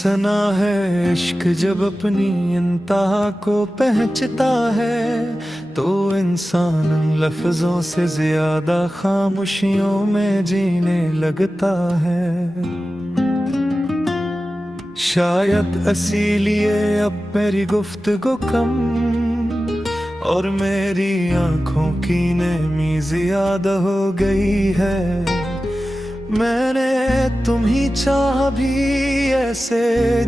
सना है इश्क जब अपनी इंतहा को पहुंचता है, तो इंसान लफ्जों से ज्यादा खामोशियों में जीने लगता है। शायद इसीलिए अब मेरी गुफ्तगू कम और मेरी आंखों की नमी ज्यादा हो गई है। मैंने तुम ही चाह भी ऐसे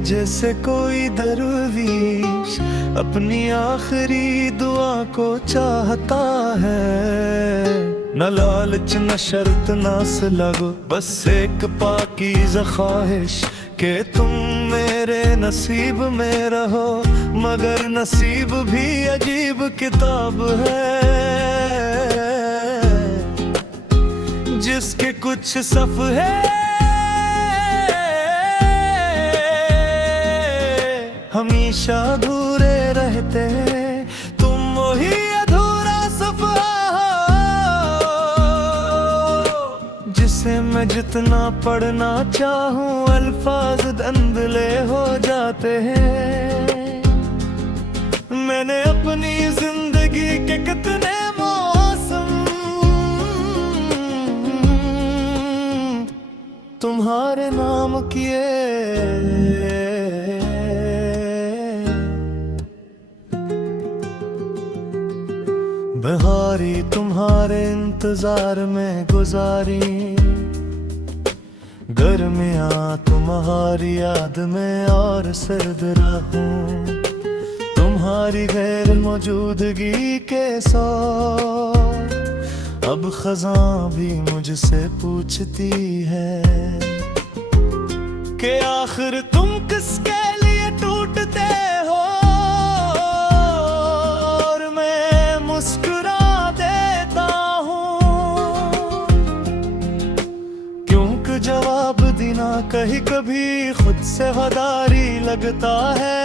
जैसे कोई दरवीश अपनी आखिरी दुआ को चाहता है। न लालच न शर्त ना लगो, बस एक पाकीज़ा ख्वाहिश के तुम मेरे नसीब में रहो। मगर नसीब भी अजीब किताब है जिसके कुछ सफ़हे हमेशा अधूरे रहते हैं। तुम वही अधूरा सफ़ा हो जिसे मैं जितना पढ़ना चाहूं अल्फाज धंधले हो जाते हैं। मैंने अपनी जिंदगी के कितने तुम्हारे नाम किए, बहारी तुम्हारे इंतजार में गुजारी, गर्मियाँ तुम्हारी याद में और सर्द रहूं। तुम्हारी गैर मौजूदगी के साथ अब खज़ां भी मुझसे पूछती है कि आखिर तुम किसके लिए टूटते हो। और मैं मुस्कुरा देता हूँ क्योंकि जवाब देना कहीं कभी खुद से वफादारी लगता है।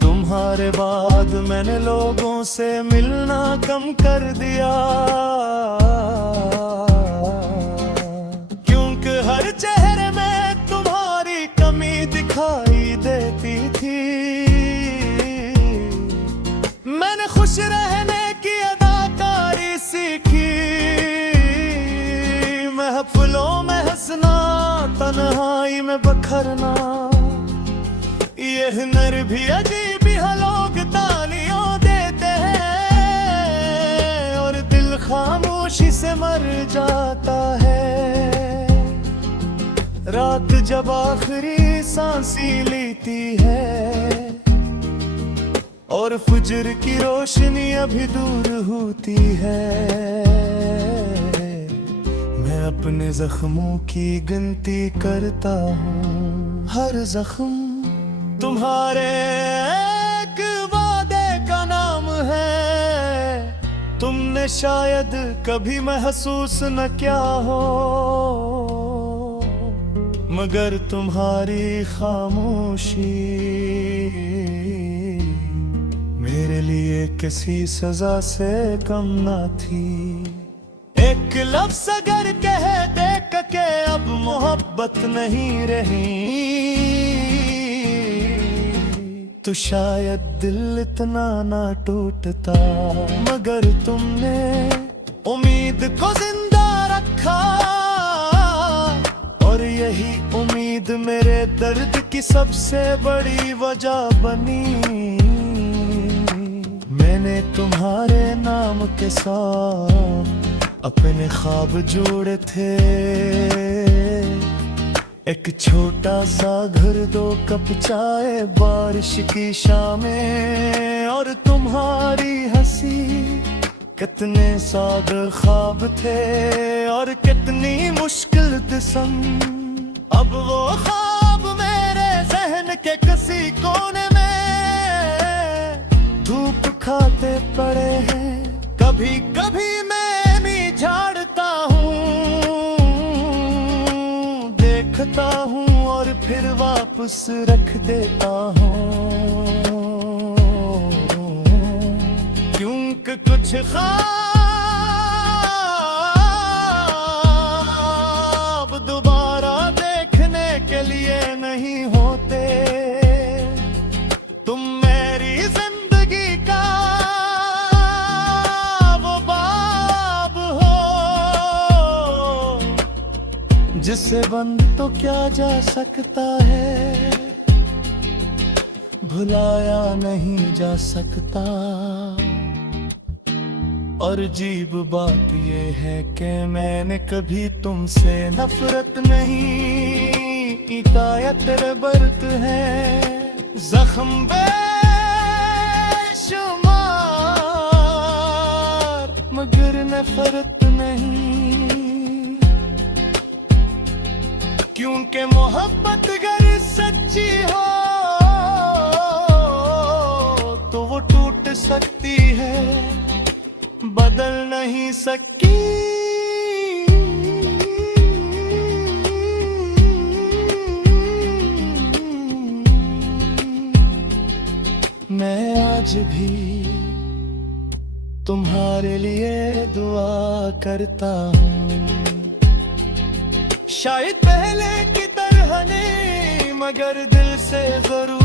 तुम्हारे बाद मैंने लोगों से मिलना कम कर दिया, क्योंकि हर चेहरे में तुम्हारी कमी दिखाई देती थी। मैंने खुश रहने की अदाकारी सीखी, महफिलों में हंसना, तन्हाई में बखरना। ये हुनर भी अजीब है, लोग तालियों देते हैं और दिल खामोशी से मर जाता है। रात जब आखिरी सांसी लेती है और फजर की रोशनी अभी दूर होती है, मैं अपने जख्मों की गिनती करता हूँ। हर जख्म तुम्हारे एक वादे का नाम है। तुमने शायद कभी महसूस न किया हो, मगर तुम्हारी खामोशी मेरे लिए किसी सजा से कम ना थी। एक लफ्ज़ अगर कह दे के अब मोहब्बत नहीं रही, तो शायद दिल इतना ना टूटता। मगर तुमने उम्मीद को जिंदा रखा और यही उम्मीद मेरे दर्द की सबसे बड़ी वजह बनी। मैंने तुम्हारे नाम के साथ अपने ख्वाब जोड़े थे, एक छोटा सा घर, 2 कप चाय, बारिश की शामें और तुम्हारी हंसी। कितने सादे ख्वाब थे और कितनी मुश्किल दिसम। अब वो ख्वाब मेरे जहन के किसी कोने में धूप खाते पड़े हैं। कभी कभी मैं भी झाड़ता हूँ, देखता हूँ और फिर वापस रख देता हूँ, क्योंकि कुछ ख्वाब दोबारा देख से बंद तो क्या जा सकता है, भुलाया नहीं जा सकता। और अजीब बात ये है कि मैंने कभी तुमसे नफरत नहीं की, तेरे बर्त है जख्म बेशुमार, मगर नफरत नहीं। क्योंकि मोहब्बत अगर सच्ची हो तो वो टूट सकती है, बदल नहीं सकती। मैं आज भी तुम्हारे लिए दुआ करता हूँ, शायद पहले की तरह नहीं मगर दिल से जरूर।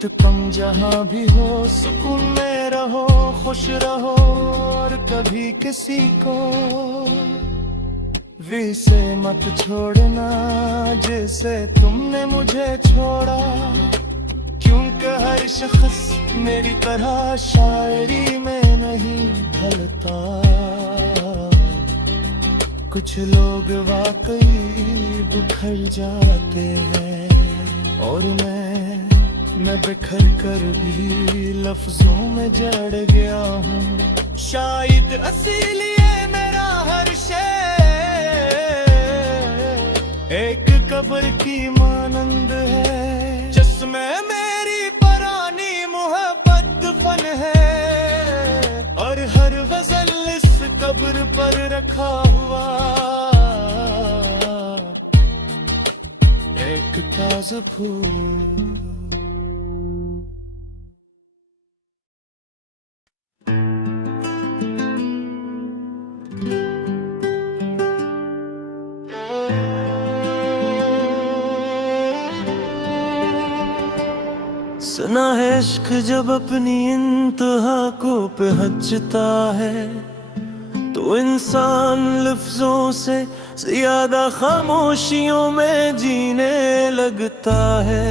तो तुम जहाँ भी हो सुकून में रहो, खुश रहो और कभी किसी को से मत छोड़ना जैसे तुमने मुझे छोड़ा। क्योंकि हर शख्स मेरी तरह शायरी में नहीं ढलता, कुछ लोग वाकई बिखर जाते हैं और मैं बिखर कर भी लफ्जों में जड़ गया हूँ। शायद इसीलिए मेरा हर शेर एक कब्र की मानंद है, जिसमें मेरी पुरानी मोहब्बत दफन है। और हर गजल इस कब्र पर रखा हुआ एक ताज़ा फूल। सुना है इश्क जब अपनी इंतहा को पहुंचता है तो इंसान लफ्जों से ज्यादा खामोशियों में जीने लगता है।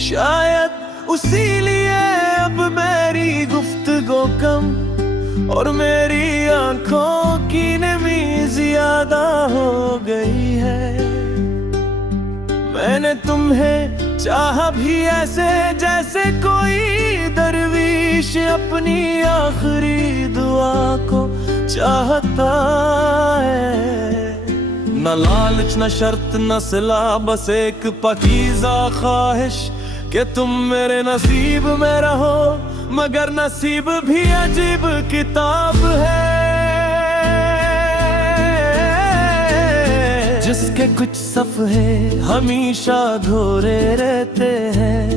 शायद उसीलिए अब मेरी गुफ्तगू कम और मेरी आंखों की नमी ज्यादा हो गई है। मैंने तुम्हें चाहा भी ऐसे जैसे कोई दरवीश अपनी आखिरी दुआ को चाहता है। न लालच न शर्त न सिला, बस एक पाकीज़ा ख्वाहिश कि तुम मेरे नसीब में रहो। मगर नसीब भी अजीब किताब है जिसके कुछ सफ़हे हमेशा अधूरे रहते हैं।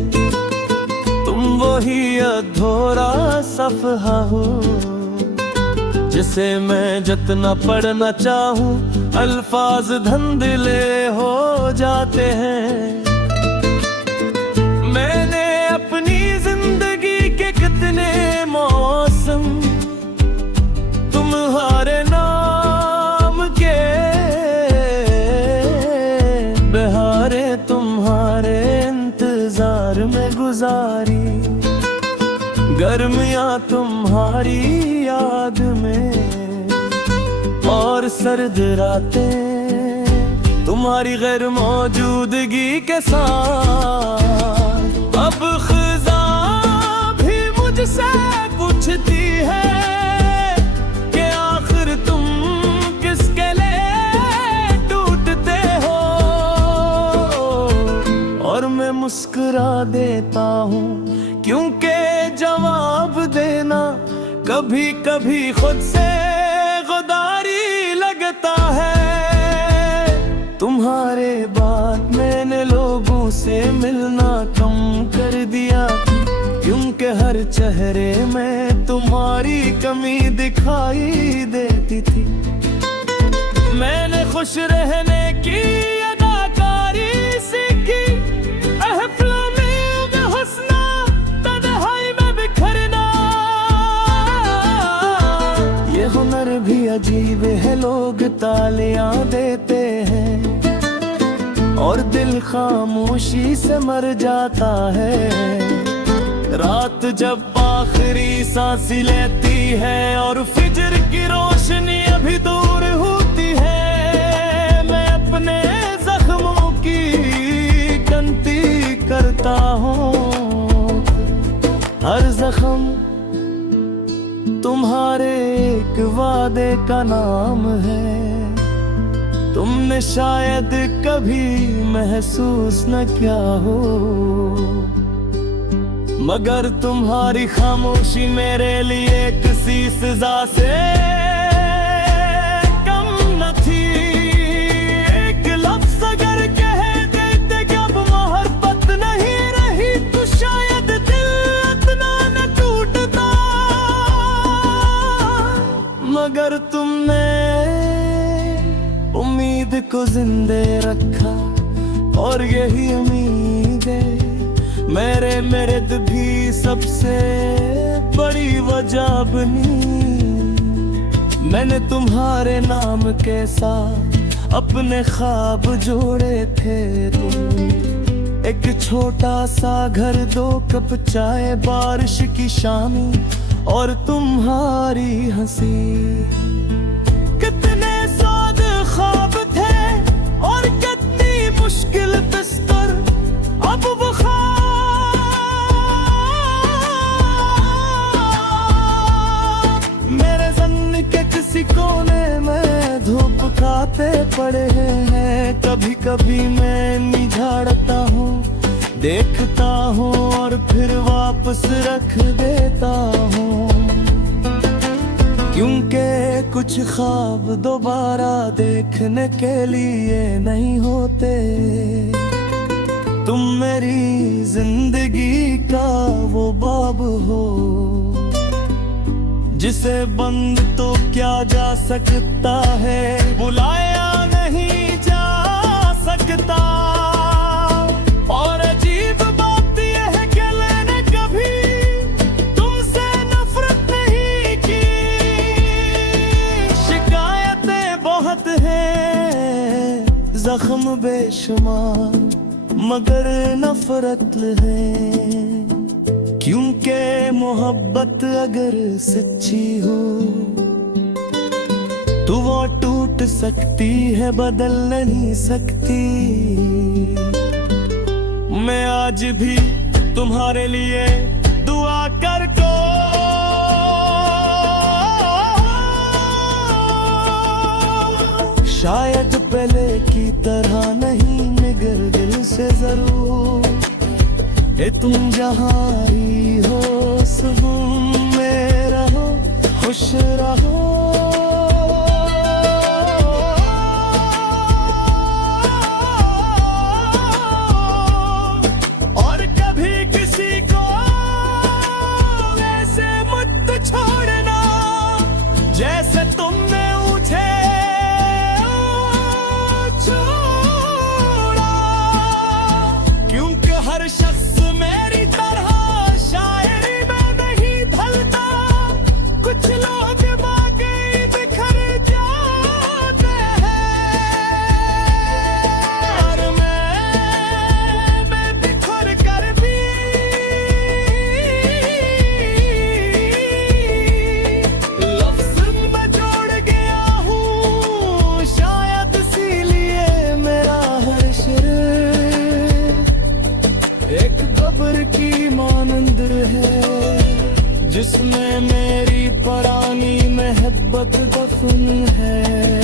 तुम वही अधूरा सफ़हा हो जिसे मैं जितना पढ़ना चाहूं अल्फाज धंधले हो जाते हैं। मैंने अपनी जिंदगी के कितने मौसम तुम्हारे नाम के बहारे तुम्हारे इंतजार में गुजारी। गर्मियाँ तुम्हारी याद में और सर्द रातें तुम्हारी गैर मौजूदगी के साथ। अब ख़ुदा भी मुझसे पूछती है कि आखिर तुम किसके लिए टूटते हो। और मैं मुस्कुरा देता हूँ क्योंकि जवाब देना कभी कभी खुद से गद्दारी लगता है। तुम्हारे बाद मैंने लोगों से मिलना कम कर दिया क्योंकि हर चेहरे में तुम्हारी कमी दिखाई देती थी। मैंने खुश रहने की अदाकारी सीखी, महफिलों में हुस्ना तन्हाई में बिखरना अजीब है, लोग तालियां देते हैं और दिल खामोशी से मर जाता है। रात जब आखिरी सांस लेती है और फिजर की रोशनी अभी दूर होती है, मैं अपने जख्मों की गिनती करता हूँ। हर जख्म तुम्हारे एक वादे का नाम है, तुमने शायद कभी महसूस न किया हो, मगर तुम्हारी खामोशी मेरे लिए किसी सजा से कम न थी। एक लफ्ज़ अगर कह देते कि अब मोहब्बत नहीं रही, तो शायद दिल इतना न टूटता, मगर तुमने उम्मीद को जिंदे रखा और यही उम्मीद है मेरे भी सबसे बड़ी वजह बनी। मैंने तुम्हारे नाम के साथ अपने ख्वाब जोड़े थे, एक छोटा सा घर, 2 कप चाय, बारिश की शामी और तुम्हारी हंसी। कितने साद ख्वाब थे और कितनी मुश्किल बिस्तर, अब वो कोने में धूप खाते पड़े हैं। कभी कभी मैं नहीं झाड़ता हूँ, देखता हूँ और फिर वापस रख देता हूँ, क्योंकि कुछ ख्वाब दोबारा देखने के लिए नहीं होते। तुम मेरी जिंदगी का वो बाब हो जिसे बंद तो क्या जा सकता है, बुलाया नहीं जा सकता। और अजीब बात यह है कि मैंने कभी तुमसे नफरत नहीं की। शिकायतें बहुत हैं, जख्म बेशुमार, मगर नफरत है, क्योंकि मोहब्बत अगर सच्ची हो तो वो टूट सकती है, बदल नहीं सकती। मैं आज भी तुम्हारे लिए दुआ करको शायद पहले की तरह नहीं, मगर दिल से जरूर। तुम जहाँ ही हो सुकून में रहो, खुश रहो। और कभी किसी को वैसे मत छोड़ना जैसे तुमने मुझे छोड़ा, क्योंकि हर शख्स मेरी तरह शायरी में नहीं ढलता। कुछ लोग बाकी बिखर जाते हैं और मैं बिखर कर भी लफ्ज़ में जोड़ गया हूँ। शायद इसीलिए मेरा हर शेर एक कब्र की मानंद है, जिसमें मेरी पुरानी मोहब्बत दफन है।